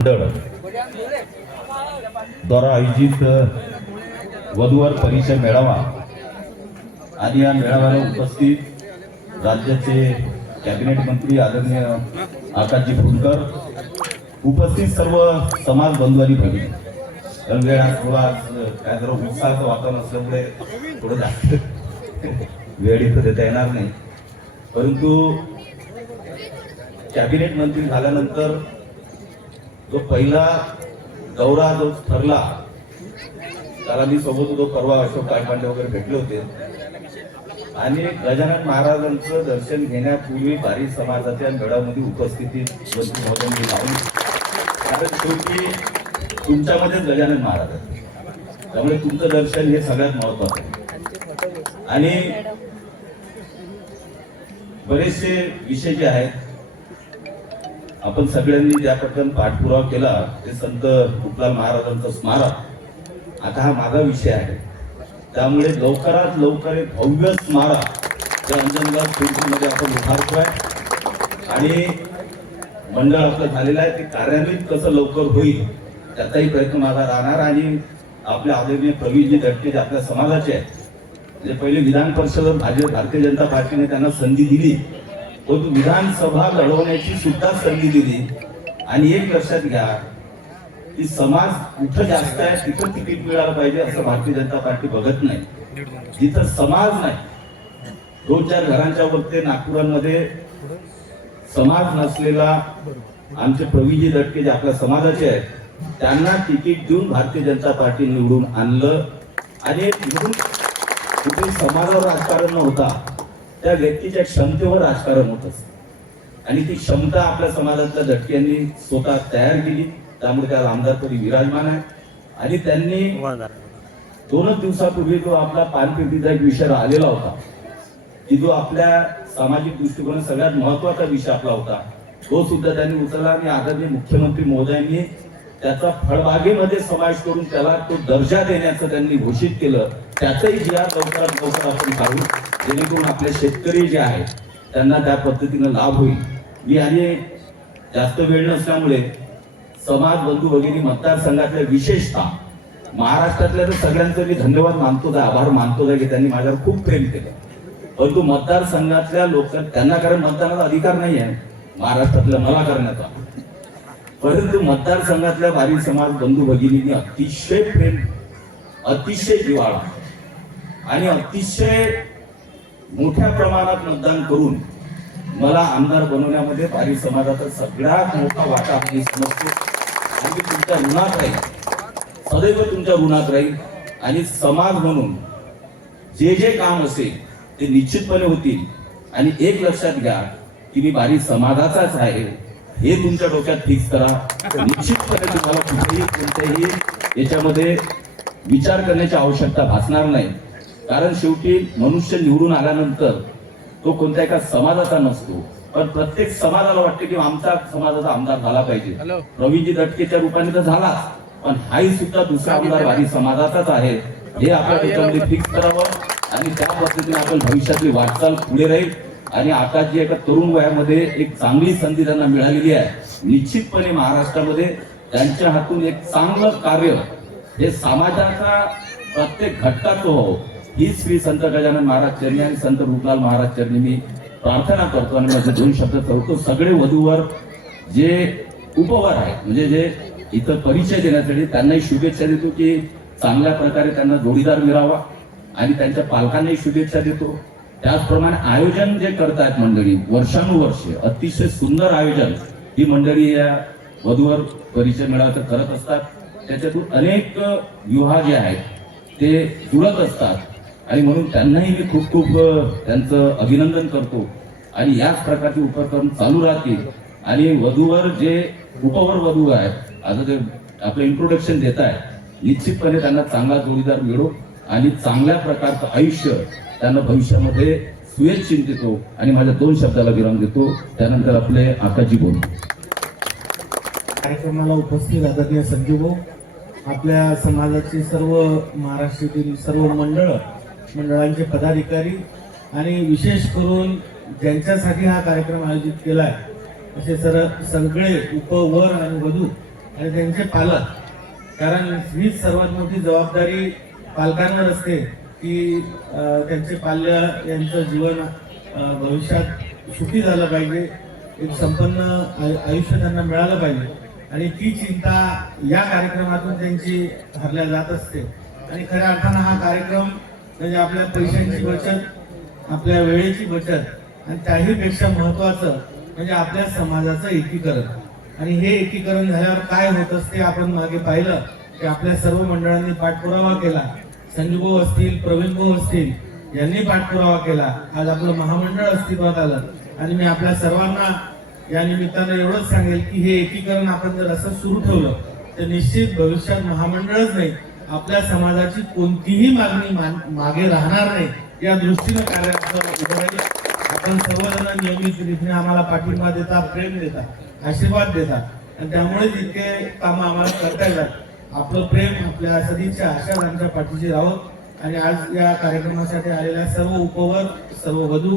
मंडळ द्वारा आयोजित वधूवर परिचय मेळावा आणि या मेळाव्याला उपस्थित राज्याचे कॅबिनेट मंत्री आदरणीय आकाशजी फुलकर उपस्थित सर्व समाज बंधू आणि भगिनी. कारण वेळ आज थोडा आज काय जरा उत्साहाचं वातावरण असल्यामुळे थोडं जास्त वेळ इथं देता येणार नाही. परंतु कॅबिनेट मंत्री झाल्यानंतर जो पहिला दौरा जो ठरला त्याला मी सोबत होतो परवा अशोक काळपांडे वगैरे भेटले होते. आणि गजानन महाराजांचं दर्शन घेण्यापूर्वी बारी समाजाच्या मेळामध्ये उपस्थिती मंत्री लावली कारण शेवटी तुमच्यामध्येच गजानन महाराज आहेत. त्यामुळे तुमचं दर्शन हे सगळ्यात महत्वाचं आहे. आणि बरेचसे विषय जे आहेत आपण सगळ्यांनी ज्या प्रकारे पाठपुरावा केला ते संत कुपलाल महाराजांचं स्मारक आता हा माझा विषय आहे. त्यामुळे लवकरात लवकर एक भव्य स्मारक त्या अंजनगावमध्ये आपण उभारतोय. आणि मंडळ आपलं झालेलं आहे ते कार्यान्वित कसं लवकर होईल त्याचाही प्रयत्न माझा राहणार. आणि आपल्या आदरणीय प्रवीणजी दटके जे आपल्या समाजाचे आहेत जे पहिले विधान परिषद भाजप भारतीय जनता पार्टीने त्यांना संधी दिली. तो विधानसभा लढवण्याची सुद्धा संधी दिली. आणि एक लक्षात घ्या की समाज कुठं जास्त आहे तिथं तिकीट मिळालं पाहिजे असं भारतीय जनता पार्टी बघत नाही. जिथं समाज नाही दोन चार घरांच्या वरती नागपुरांमध्ये समाज नसलेला आमचे प्रवीणजी दटके जे आपल्या समाजाचे आहेत त्यांना तिकीट देऊन भारतीय जनता पार्टी निवडून आणलं. आणि निवडून कुठे समाजावर राजकारण नव्हता त्या व्यक्तीच्या क्षमतेवर राजकारण होत असतं. आणि ती क्षमता आपल्या समाजातल्या झटक्यांनी स्वतः तयार केली. त्यामुळे त्या आमदारपदी विराजमान आहे आणि त्यांनी दोनच दिवसापूर्वी तो आपला पानपिंपरीचा एक विषय आलेला होता की जो आपल्या सामाजिक दृष्टिकोनात सगळ्यात महत्त्वाचा विषय आपला होता तो सुद्धा त्यांनी उचलला आणि आदरणीय मुख्यमंत्री महोदयांनी त्याचा फळबागेमध्ये समावेश करून त्याला तो दर्जा देण्याचं त्यांनी घोषित केलं त्याचंही जी आर लवकरात लवकर आपण काढू जेणेकरून आपले शेतकरी जे आहेत त्यांना त्या पद्धतीनं लाभ होईल. मी आणि जास्त वेळ नसल्यामुळे समाज बंधू वगैरे मतदारसंघातल्या विशेषतः महाराष्ट्रातल्या तर सगळ्यांचं मी धन्यवाद मानतो आहे आभार मानतो आहे की त्यांनी माझ्यावर खूप प्रेम केलं. परंतु मतदारसंघातल्या लोक त्यांना कारण मतदानाचा अधिकार नाही आहे महाराष्ट्रातल्या मला करण्याचा परंतु मतदारसंघातल्या भारी समाज बंधू भगिनींनी अतिशय प्रेम अतिशय जिवाळा आणि अतिशय मोठ्या प्रमाणात मतदान करून मला आमदार बनवण्यामध्ये भारी समाजाचा सगळ्यात मोठा वाटा मी समजतो. आणि तुमच्या ऋणात राहील. सदैव तुमच्या ऋणात राहील. आणि समाज म्हणून जे जे काम असेल ते निश्चितपणे होतील. आणि एक लक्षात घ्या की मी भारी समाजाचाच आहे. हे तुमच्या डोक्यात फिक्स करा. निश्चितपणे तुम्हाला कुठेही कोणत्याही याच्यामध्ये विचार करण्याची आवश्यकता भासणार नाही. कारण शेवटी मनुष्य निवडून आल्यानंतर तो कोणत्या एका समाजाचा नसतो. पण प्रत्येक समाजाला वाटते की आमचा समाजाचा आमदार झाला पाहिजे. रवीजी दटकेच्या रूपाने तर झाला पण हाही सुद्धा दुसरा आमदार वारी समाजाचाच आहे. हे आपल्या डोक्यामध्ये फिक्स करावं आणि त्या पद्धतीने आपण भविष्यातली वाटचाल पुढे राहील. आणि आता जी एका तरुण वयामध्ये एक चांगली संधी त्यांना मिळालेली आहे निश्चितपणे महाराष्ट्रामध्ये त्यांच्या हातून एक चांगलं कार्य हे समाजाचा प्रत्येक घटकाचं हो. ही श्री संत गजानन महाराज चरणी आणि संत रुपलाल महाराज चरणी मी प्रार्थना करतो आणि माझे दोन शब्द करतो सगळे वधूवर जे उपहार आहेत म्हणजे जे इथं परिचय देण्यासाठी त्यांनाही शुभेच्छा देतो की चांगल्या प्रकारे त्यांना जोडीदार मिळावा आणि त्यांच्या पालकांनाही शुभेच्छा देतो. त्याचप्रमाणे आयोजन जे करतायत मंडळी वर्षानुवर्ष अतिशय सुंदर आयोजन ही मंडळी या वधूवर परिचय मेळाव्याचं करत असतात. त्याच्यातून अनेक विवाह जे आहेत ते जुळत असतात. आणि म्हणून त्यांनाही मी खूप खूप त्यांचं अभिनंदन करतो. आणि याच प्रकारचे उपक्रम चालू राहतील. आणि वधूवर जे उपवर वधू आहेत आता ते आपलं इंट्रोडक्शन देत आहे निश्चितपणे त्यांना चांगला जोडीदार मिळो आणि चांगल्या प्रकारचं आयुष्य त्यांना भविष्यामध्ये सुयश चिंतितो आणि माझ्या दोन शब्दाला विराम देतो. त्यानंतर आपले आकाजी बोल. कार्यक्रमाला उपस्थित आदरणीय संजीव भाऊ आपल्या समाजाची सर्व महाराष्ट्रातील सर्व मंडळ मंडळांचे पदाधिकारी आणि विशेष करून ज्यांच्यासाठी हा कार्यक्रम आयोजित केला आहे असे सर सगळे उपवर आणि वधू आणि त्यांचे पालक. कारण हीच सर्वात मोठी जबाबदारी पालकांवर असते. की त्यांचे पाल्य यांचं जीवन भविष्यात सुखी झालं पाहिजे. एक संपन्न आयु- आयुष्य त्यांना मिळालं पाहिजे. आणि ती चिंता या कार्यक्रमातून त्यांची हरल्या जात असते. आणि खऱ्या अर्थानं हा कार्यक्रम म्हणजे आपल्या पैशांची बचत आपल्या वेळेची बचत आणि त्याहीपेक्षा महत्वाचं म्हणजे आपल्या समाजाचं एकीकरण. आणि हे एकीकरण झाल्यावर काय होत असते आपण मागे पाहिलं की आपल्या सर्व मंडळांनी पाठपुरावा केला. संजूभाऊ असतील प्रवीण भाऊ असतील यांनी पाठपुरावा केला. आज आपलं महामंडळ अस्तित्वात आलं. आणि मी आपल्या सर्वांना या निमित्तानं एवढंच सांगेल की हे एकीकरण आपण जर असं सुरू ठेवलं तर निश्चित भविष्यात महामंडळच नाही आपल्या समाजाची कोणतीही मागणी मा- मागे राहणार नाही. या दृष्टीनं कार्य आपण सर्वजण नियमित रीतीने आम्हाला पाठिंबा देता प्रेम देता आशीर्वाद देता आणि त्यामुळे जितके कामं आम्हाला करता येतात. आपलं प्रेम आपल्या सदिच्छा अशा आमच्या पाठीशी राहोत आणि आज या कार्यक्रमासाठी आलेल्या सर्व उपवर सर्व वधू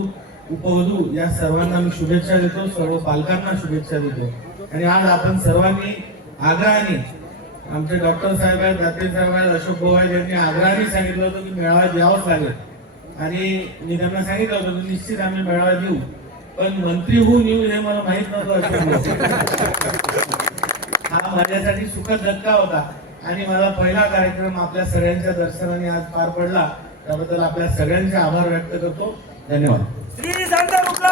उपवधू या सर्वांना मी शुभेच्छा देतो सर्व पालकांना शुभेच्छा देतो. आणि आज आपण सर्वांनी आग्रहाने आमचे डॉक्टर साहेब आहेत दाते साहेब आहेत अशोक भाऊ आहेत यांनी आग्रहाने सांगितलं होतं की मेळावा द्यावाच लागेल. आणि मी त्यांना सांगितलं होतं की निश्चित आम्ही मेळावा देऊ. पण मंत्री होऊन येऊ हे मला माहीत नव्हतं अशोक हा माझ्यासाठी सुखद धक्का होता. आणि माझा पहिला कार्यक्रम आपल्या सगळ्यांच्या दर्शनाने आज पार पडला. त्याबद्दल आपल्या सगळ्यांचे आभार व्यक्त करतो. धन्यवाद. श्री संत रुपला